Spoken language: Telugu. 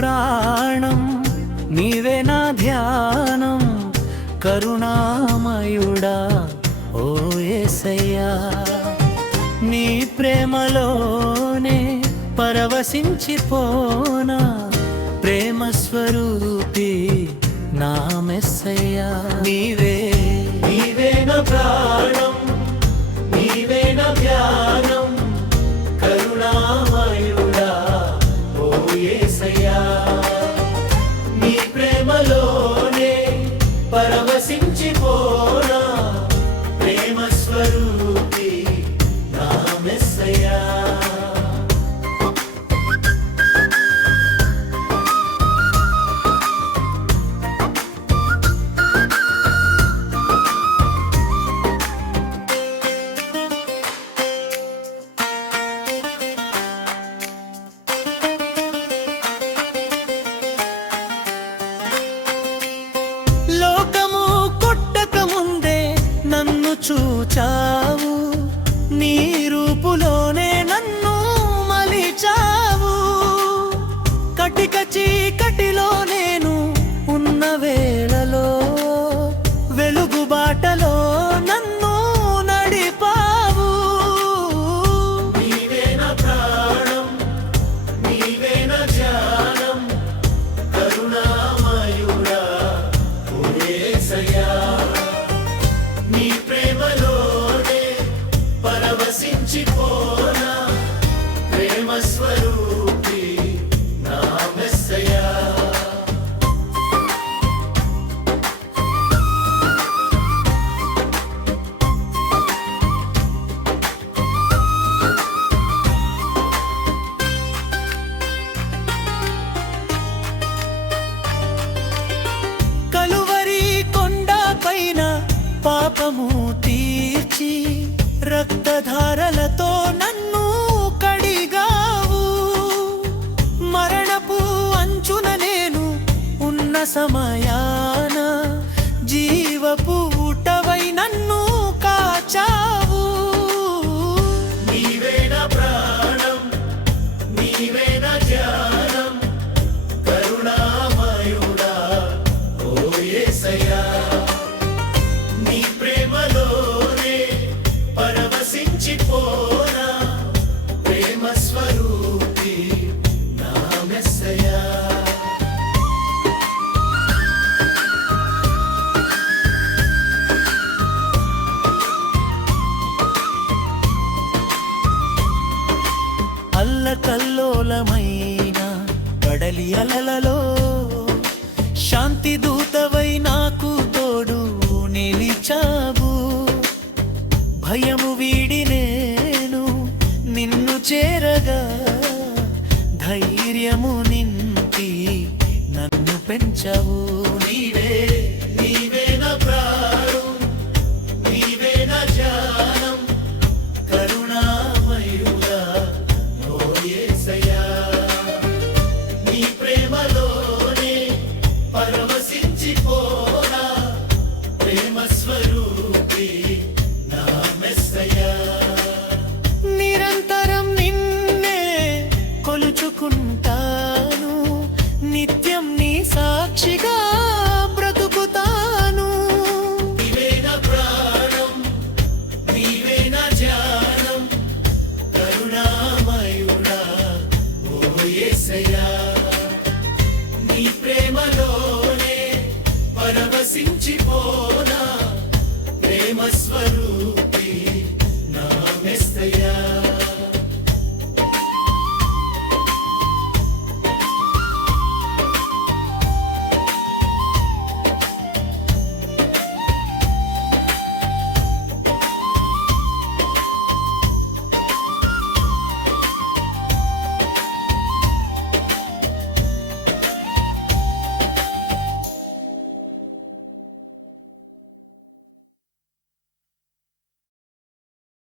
ప్రాణం, నీవే నా ధ్యానం, కరుణామయుడా ఓ యేసయ్యా. నీ ప్రేమలోనే పరవశించిపోనా, ప్రేమ స్వరూపి నా మెస్సయ్యా. నీవే నా ప్రాణం, నీవే నా ధ్యానం, కరుణామయుడా ఓ యేసయ్యా. నీ ప్రేమలోనే పరవశించిపోనా, ప్రేమ స్వరూపి నా మెస్సయ్యా. లోకము కొట్టక ముందే నన్ను చూచావు, నీ రూపులోనే నన్ను మలిచావు. కటిక చీకటిలో నేను ఉన్న వేళలో వెలుగు బాటలో నన్ను నడిపావు. నీవే నా ప్రాణం, నీవే నా ధ్యానం, కరుణామయుడా ఓ యేసయ్యా. నీ ప్రేమలోనే పరవశించిపోనా, ప్రేమ స్వరూపి నా మెస్సయ్యా. కలువరి కొండ పైన పాపము తీర్చి, రక్తధారలతో నన్ను కడిగావు. మరణపు అంచున నేను ఉన్న సమయాన జీవపు ఊటవై నన్ను కాచావు. నీవే నా ప్రాణం, నీవే నా ధ్యానం, కరుణామయుడా ఓ యేసయ్యా. నీ ప్రేమలోనే పరవశించిపోనా, ప్రేమ స్వరూపి నా మెస్సయ్యా. అల్లకల్లోలమైన కడలి అలలలో శాంతి దూతవై నాకు తోడు నిలిచావు. భయము వీడి నేను నిన్ను చేరగా, ధైర్యము నింపి నన్ను పెంచావు. నీవే నా ప్రాణం, నీవే నా ధ్యానం, కరుణామయుడా ఓ యేసయ్యా. నీ ప్రేమలోనే పరవశించిపోనా, ప్రేమ స్వరూపి నా మెస్సయ్యా. నిరంతరం నిన్నే కొలుచుకుంటాను, నిత్యం నీ సాక్షిగా బ్రతుకుతాను. నీవే నా ప్రాణం, నీవే నా ధ్యానం, కరుణామయుడా ఓ యేసయ్యా. నీ ప్రేమలోనే పరవశించిపోనా, ప్రేమ స్వరూపి